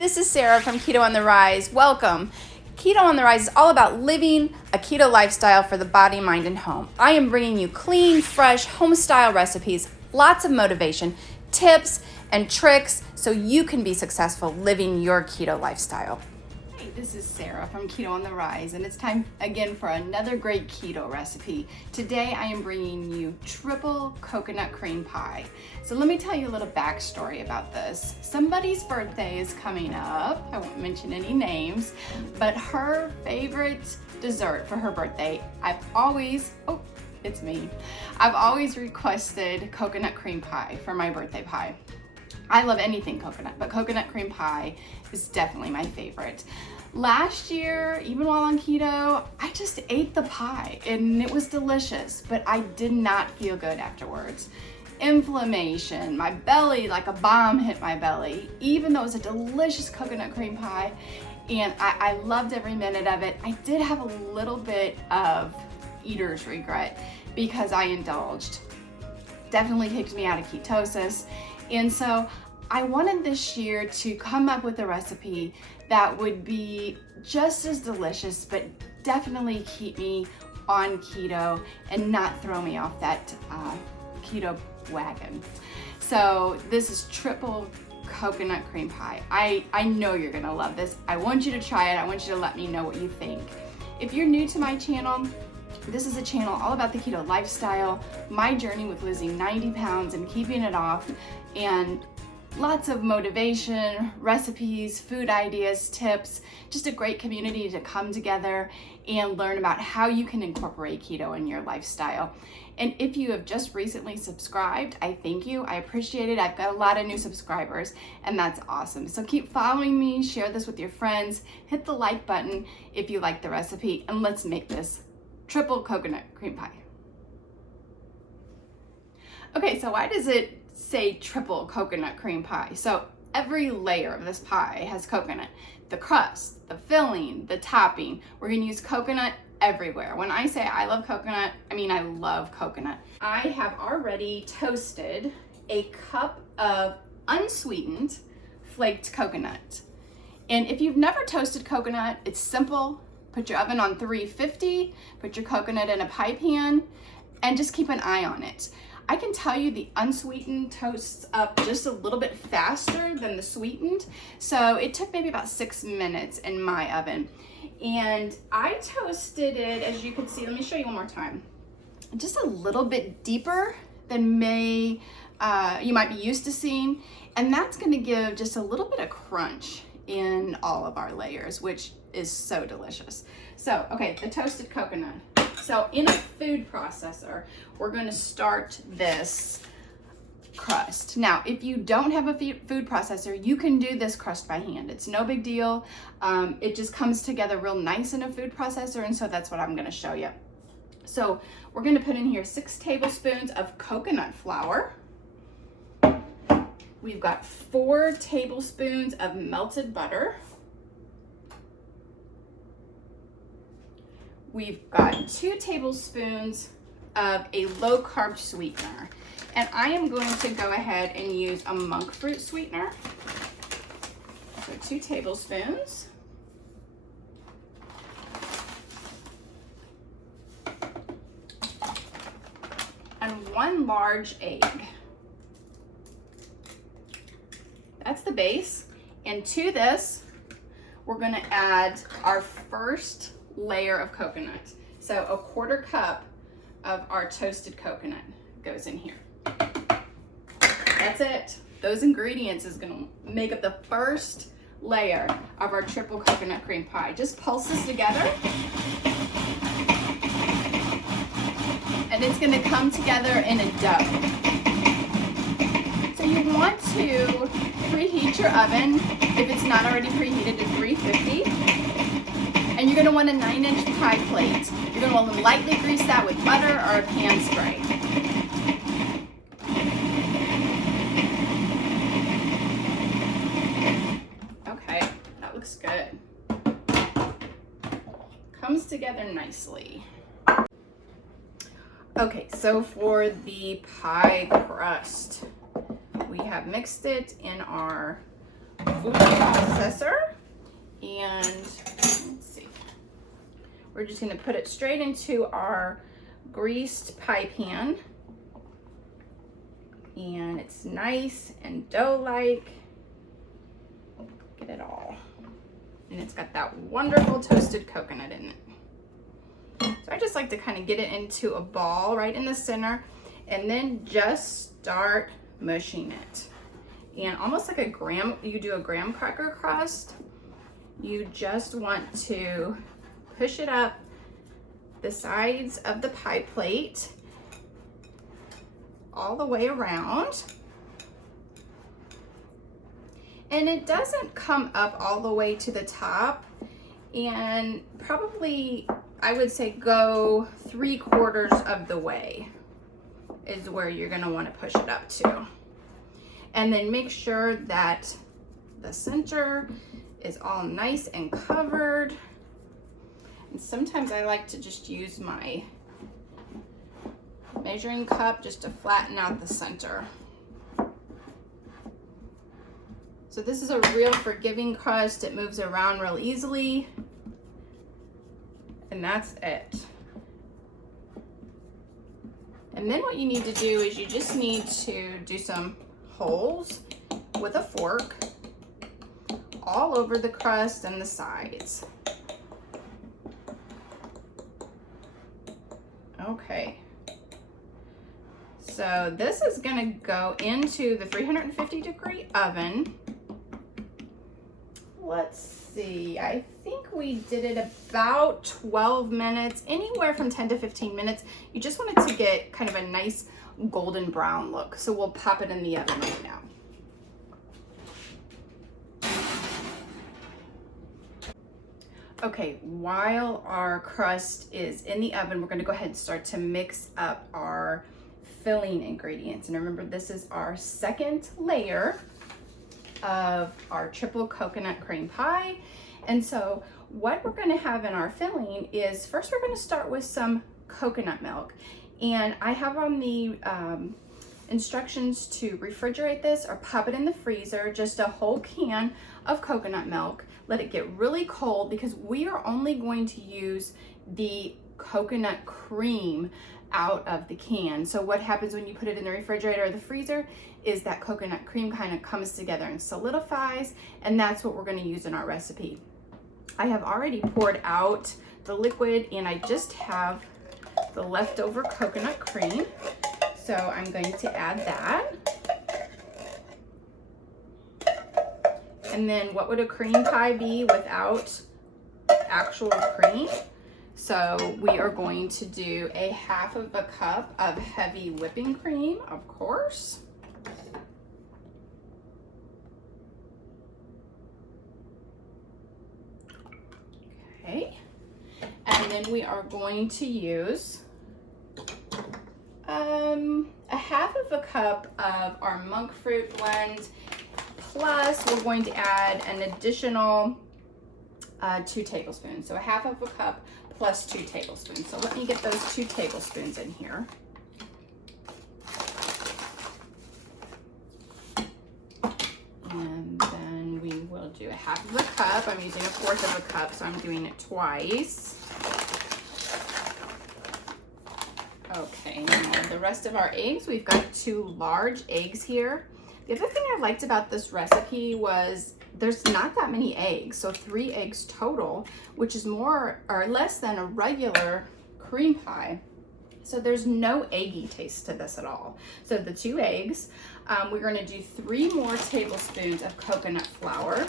This is Sarah from Keto on the Rise. Welcome. Keto on the Rise is all about living a keto lifestyle for the body, mind, and home. I am bringing you clean, fresh, home-style recipes, lots of motivation, tips, and tricks so you can be successful living your keto lifestyle. Hey, this is Sarah from Keto on the Rise, and it's time again for another great keto recipe. Today I am bringing you triple coconut cream pie. So let me tell you a little backstory about this. Somebody's birthday is coming up. I won't mention any names, but her favorite dessert for her birthday, I've always requested coconut cream pie for my birthday pie. I love anything coconut, but coconut cream pie is definitely my favorite. Last year, even while on keto, I just ate the pie and it was delicious, but I did not feel good afterwards. Inflammation, my belly, like a bomb hit my belly, even though it was a delicious coconut cream pie, and I loved every minute of it. I did have a little bit of eater's regret because I indulged. Definitely kicked me out of ketosis. And so I wanted this year to come up with a recipe that would be just as delicious, but definitely keep me on keto and not throw me off that keto wagon. So this is triple coconut cream pie. I know you're gonna love this. I want you to try it. I want you to let me know what you think. If you're new to my channel, this is a channel all about the keto lifestyle, my journey with losing 90 pounds and keeping it off, and lots of motivation, recipes, food ideas, tips, just a great community to come together and learn about how you can incorporate keto in your lifestyle. And if you have just recently subscribed, I thank you. I appreciate it. I've got a lot of new subscribers and that's awesome. So keep following me, share this with your friends, hit the like button if you like the recipe, and let's make this triple coconut cream pie. Okay, so why does it say triple coconut cream pie? So every layer of this pie has coconut. The crust, the filling, the topping. We're gonna use coconut everywhere. When I say I love coconut, I mean I love coconut. I have already toasted a cup of unsweetened flaked coconut. And if you've never toasted coconut, it's simple. Put your oven on 350, put your coconut in a pie pan, and just keep an eye on it. I can tell you the unsweetened toasts up just a little bit faster than the sweetened. So it took maybe about 6 minutes in my oven. And I toasted it, as you can see, let me show you one more time, just a little bit deeper than you might be used to seeing. And that's gonna give just a little bit of crunch in all of our layers, which is so delicious. So, okay, the toasted coconut. So in a food processor, we're gonna start this crust. Now, if you don't have a food processor, you can do this crust by hand. It's no big deal. It just comes together real nice in a food processor, and so that's what I'm gonna show you. So we're gonna put in here 6 tablespoons of coconut flour. We've got 4 tablespoons of melted butter. We've got 2 tablespoons of a low carb sweetener. And I am going to go ahead and use a monk fruit sweetener. So 2 tablespoons. And 1 large egg. That's the base. And to this, we're gonna add our first layer of coconut. So a 1/4 cup of our toasted coconut goes in here. That's it. Those ingredients is gonna make up the first layer of our triple coconut cream pie. Just pulse this together. And it's gonna come together in a dough. So you want to preheat your oven, if it's not already preheated, to 350. And you're gonna want a 9-inch pie plate. You're gonna want to lightly grease that with butter or a pan spray. Okay, that looks good. Comes together nicely. Okay, so for the pie crust, we have mixed it in our food processor. And let's see, we're just going to put it straight into our greased pie pan. And it's nice and dough-like. Get it all. And it's got that wonderful toasted coconut in it. So I just like to kind of get it into a ball right in the center and then just start mushing it. And almost like you do a graham cracker crust, you just want to push it up the sides of the pie plate all the way around. And it doesn't come up all the way to the top, and probably I would say go 3/4 of the way is where you're going to want to push it up to. And then make sure that the center is all nice and covered. And sometimes I like to just use my measuring cup just to flatten out the center. So this is a real forgiving crust. It moves around real easily. And that's it. And then what you need to do is you just need to do some holes with a fork all over the crust and the sides. Okay. So this is going to go into the 350-degree oven. Let's see, I think we did it about 12 minutes, anywhere from 10 to 15 minutes. You just want it to get kind of a nice golden brown look. So we'll pop it in the oven right now. Okay, while our crust is in the oven, we're going to go ahead and start to mix up our filling ingredients. And remember, this is our second layer of our triple coconut cream pie. And so what we're going to have in our filling is, first we're going to start with some coconut milk. And I have on the instructions to refrigerate this or pop it in the freezer, just a whole can of coconut milk. Let it get really cold because we are only going to use the coconut cream out of the can. So what happens when you put it in the refrigerator or the freezer is that coconut cream kind of comes together and solidifies, and that's what we're going to use in our recipe. I have already poured out the liquid and I just have the leftover coconut cream. So I'm going to add that. And then what would a cream pie be without actual cream? So we are going to do 1/2 cup of heavy whipping cream, of course. Okay. And then we are going to use 1/2 cup of our monk fruit blend, plus we're going to add an additional 2 tablespoons. So 1/2 cup plus 2 tablespoons. So let me get those 2 tablespoons in here. And then we will do 1/2 cup. I'm using 1/4 cup, so I'm doing it twice. Okay, now the rest of our eggs, we've got 2 large eggs here. The other thing I liked about this recipe was there's not that many eggs, so 3 eggs total, which is more or less than a regular cream pie. So there's no eggy taste to this at all. So the 2 eggs, we're going to do 3 more tablespoons of coconut flour.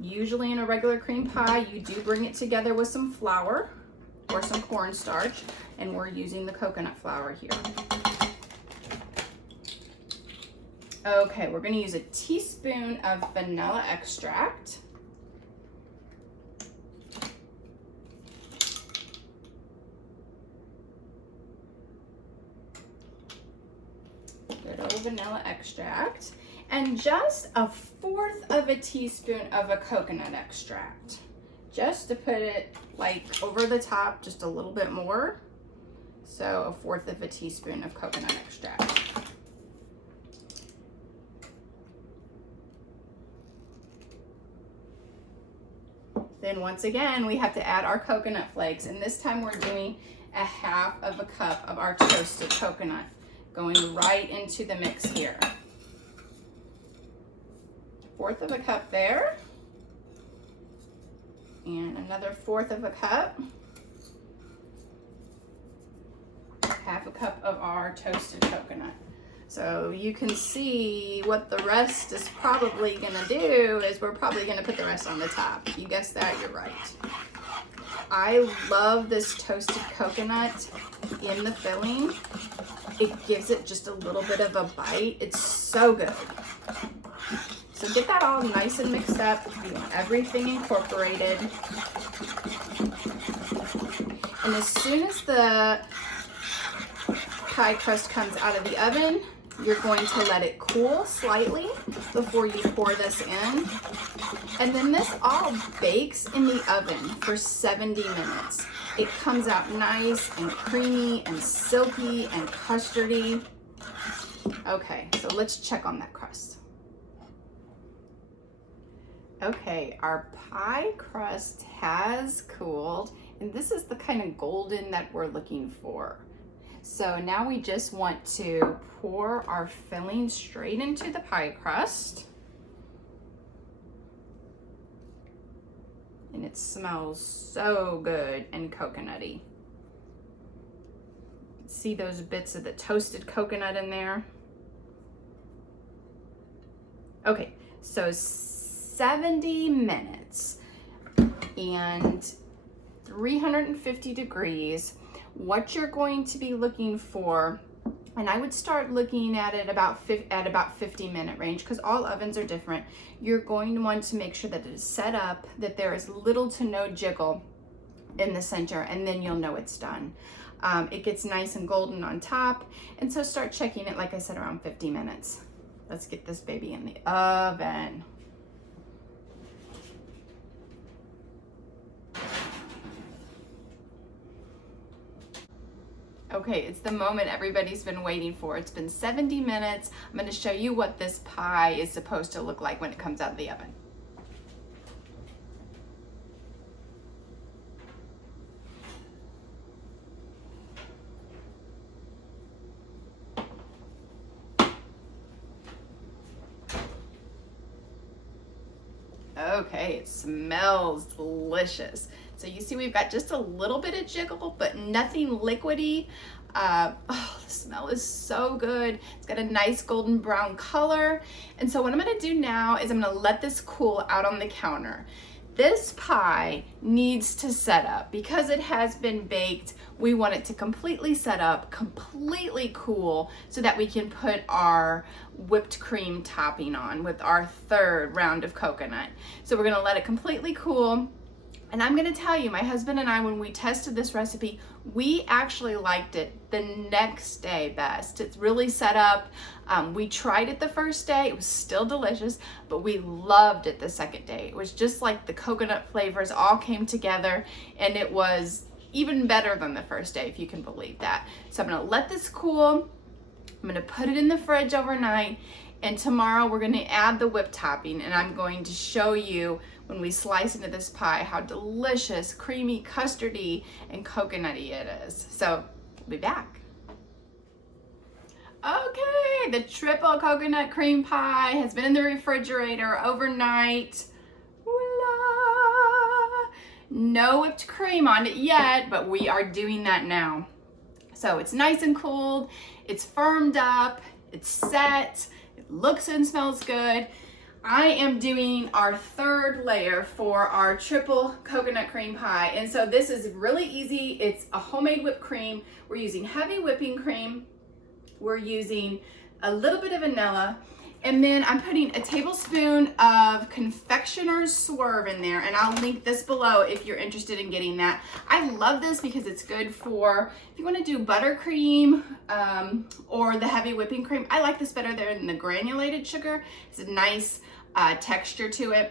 Usually in a regular cream pie, you do bring it together with some flour or some cornstarch, and we're using the coconut flour here. Okay, we're going to use a teaspoon of vanilla extract. Good old vanilla extract. And just 1/4 teaspoon of a coconut extract. Just to put it like over the top, just a little bit more. So 1/4 teaspoon of coconut extract. Then once again, we have to add our coconut flakes, and this time we're doing a half of a cup of our toasted coconut going right into the mix here. 1/4 of a cup there, and another 1/4 of a cup. 1/2 a cup of our toasted coconut. So you can see what the rest is probably gonna do is we're probably gonna put the rest on the top. If you guessed that, you're right. I love this toasted coconut in the filling. It gives it just a little bit of a bite. It's so good. So get that all nice and mixed up. You want everything incorporated. And as soon as the pie crust comes out of the oven, you're going to let it cool slightly before you pour this in. And then this all bakes in the oven for 70 minutes. It comes out nice and creamy and silky and custardy. Okay, so let's check on that crust. Okay, our pie crust has cooled, and this is the kind of golden that we're looking for. So now we just want to pour our filling straight into the pie crust. And it smells so good and coconutty. See those bits of the toasted coconut in there? Okay, so 70 minutes and 350 degrees. What you're going to be looking for, and I would start looking at it about 50-minute range, because all ovens are different. You're going to want to make sure that it is set up, that there is little to no jiggle in the center, and then you'll know it's done. It gets nice and golden on top, and so start checking it, like I said, around 50 minutes. Let's get this baby in the oven. Okay, it's the moment everybody's been waiting for. It's been 70 minutes. I'm going to show you what this pie is supposed to look like when it comes out of the oven. Okay, it smells delicious. So you see we've got just a little bit of jiggle, but nothing liquidy. The smell is so good. It's got a nice golden brown color. And so what I'm gonna do now is I'm gonna let this cool out on the counter. This pie needs to set up. Because it has been baked, we want it to completely set up, completely cool, so that we can put our whipped cream topping on with our 3rd round of coconut. So we're gonna let it completely cool. And I'm gonna tell you, my husband and I, when we tested this recipe, we actually liked it the next day best. It's really set up. We tried it the first day, it was still delicious, but we loved it the second day. It was just like the coconut flavors all came together, and it was even better than the first day, if you can believe that. So I'm gonna let this cool. I'm gonna put it in the fridge overnight, and tomorrow we're gonna add the whipped topping, and I'm going to show you when we slice into this pie how delicious, creamy, custardy, and coconutty it is. So we'll be back. Okay, the triple coconut cream pie has been in the refrigerator overnight. Voila! No whipped cream on it yet, but we are doing that now. So it's nice and cooled, it's firmed up, it's set, it looks and smells good. I am doing our 3rd layer for our triple coconut cream pie. And so this is really easy. It's a homemade whipped cream. We're using heavy whipping cream. We're using a little bit of vanilla. And then I'm putting a tablespoon of confectioner's swerve in there, and I'll link this below if you're interested in getting that. I love this because it's good for, if you want to do buttercream or the heavy whipping cream. I like this better than the granulated sugar. It's a nice texture to it,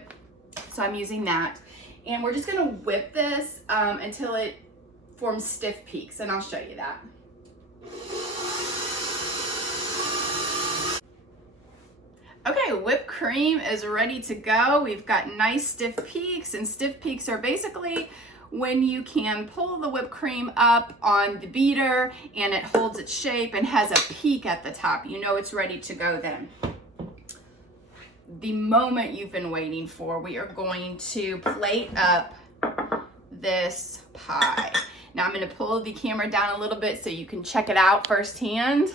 so I'm using that. And we're just gonna whip this until it forms stiff peaks, and I'll show you that. Okay, whipped cream is ready to go. We've got nice stiff peaks, and stiff peaks are basically when you can pull the whipped cream up on the beater and it holds its shape and has a peak at the top. You know it's ready to go then. The moment you've been waiting for, we are going to plate up this pie. Now I'm going to pull the camera down a little bit so you can check it out firsthand.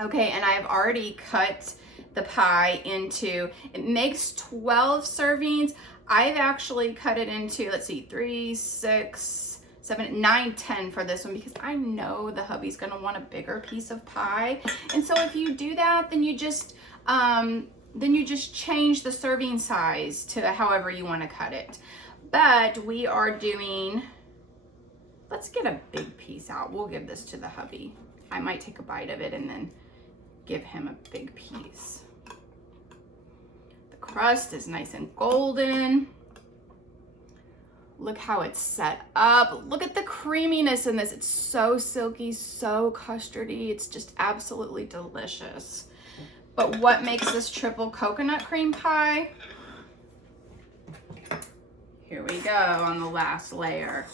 Okay, and I've already cut the pie into, it makes 12 servings. I've actually cut it into, let's see, 3, 6, 7, 9, 10 for this one because I know the hubby's gonna want a bigger piece of pie. And so if you do that, then you just change the serving size to however you want to cut it. But we are doing, let's get a big piece out. We'll give this to the hubby. I might take a bite of it and then give him a big piece. The crust is nice and golden. Look how it's set up. Look at the creaminess in this. It's so silky, so custardy. It's just absolutely delicious. But what makes this triple coconut cream pie? Here we go on the last layer.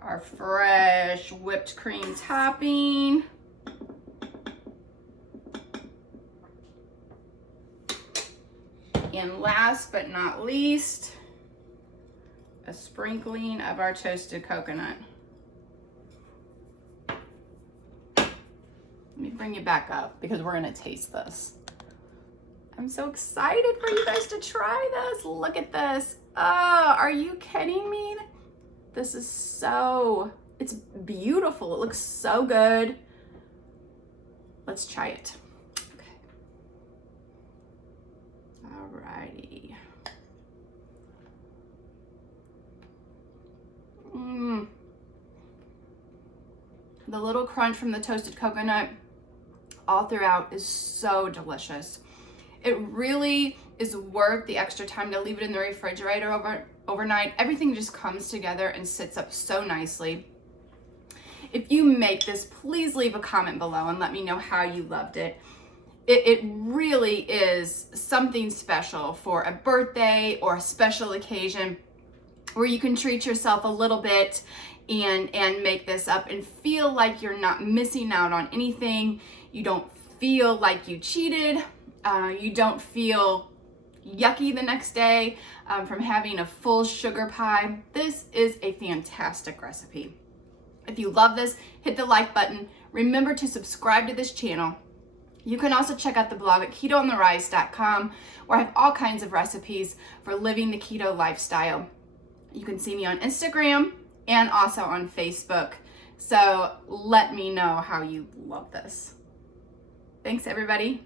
Our fresh whipped cream topping. And last but not least, a sprinkling of our toasted coconut. Let me bring you back up because we're gonna taste this. I'm so excited for you guys to try this. Look at this. Oh, are you kidding me? This is so, it's beautiful. It looks so good. Let's try it. Okay. Alrighty. The little crunch from the toasted coconut all throughout is so delicious. It really is worth the extra time to leave it in the refrigerator overnight. Everything just comes together and sits up so nicely. If you make this, please leave a comment below and let me know how you loved it. It really is something special for a birthday or a special occasion where you can treat yourself a little bit and make this up and feel like you're not missing out on anything. You don't feel like you cheated. You don't feel yucky the next day from having a full sugar pie. This is a fantastic recipe. If you love this, hit the like button. Remember to subscribe to this channel. You can also check out the blog at ketoontherise.com where I have all kinds of recipes for living the keto lifestyle. You can see me on Instagram and also on Facebook. So let me know how you love this. Thanks, everybody.